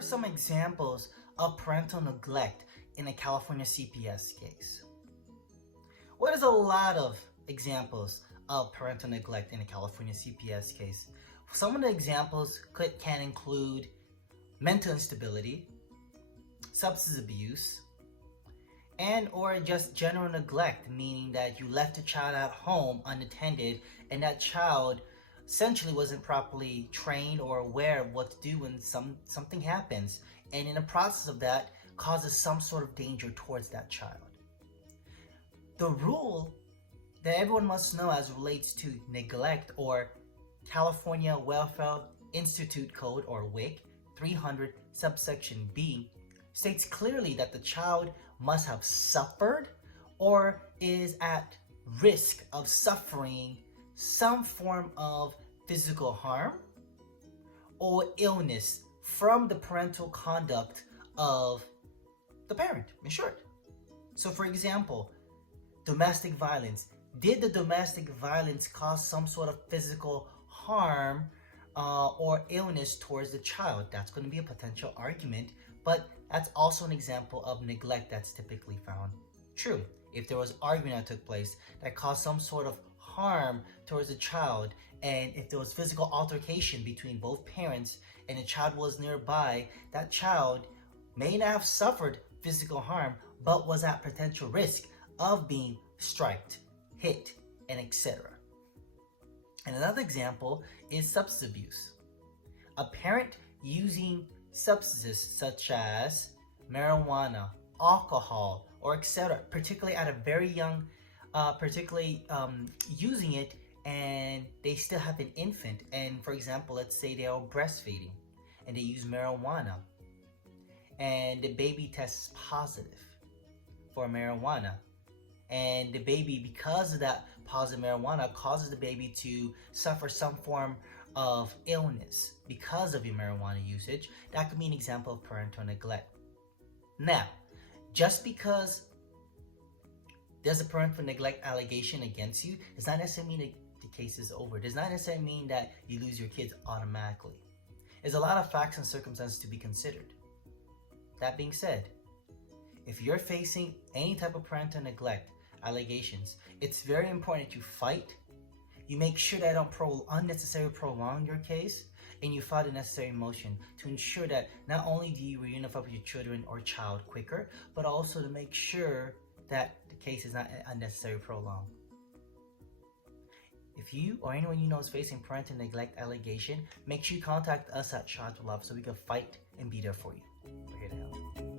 are some examples of parental neglect in a California CPS case? What is a lot of examples of parental neglect in a California CPS case? Some of the examples can include mental instability, substance abuse, and or just general neglect, meaning that you left a child at home unattended and that child essentially wasn't properly trained or aware of what to do when something happens, and in the process of that causes some sort of danger towards that child. The rule that everyone must know as relates to neglect, or California Welfare Institute Code, or WIC 300 subsection B, states clearly that the child must have suffered or is at risk of suffering some form of physical harm or illness from the parental conduct of the parent, in short. So for example, domestic violence. Did the domestic violence cause some sort of physical harm or illness towards the child? That's going to be a potential argument, but that's also an example of neglect that's typically found true. If there was argument that took place that caused some sort of harm towards the child, and if there was physical altercation between both parents and the child was nearby, that child may not have suffered physical harm, but was at potential risk of being striked, hit, and etc. And another example is substance abuse. A parent using substances such as marijuana, alcohol, or etc., particularly at a very young, using it, and they still have an infant, and for example, let's say they are breastfeeding and they use marijuana and the baby tests positive for marijuana, and the baby, because of that positive marijuana, causes the baby to suffer some form of illness because of your marijuana usage, that could be an example of parental neglect. Now, just because there's a parental neglect allegation against you does not necessarily mean the case is over. It does not necessarily mean that you lose your kids automatically. There's a lot of facts and circumstances to be considered. That being said, if you're facing any type of parental neglect allegations, it's very important that you fight. You make sure that I don't unnecessarily prolong your case, and you file the necessary motion to ensure that not only do you reunify with your children or child quicker, but also to make sure that the case is not unnecessarily prolonged. If you or anyone you know is facing parental neglect allegation, make sure you contact us at Shaw's Love so we can fight and be there for you. We're here to help.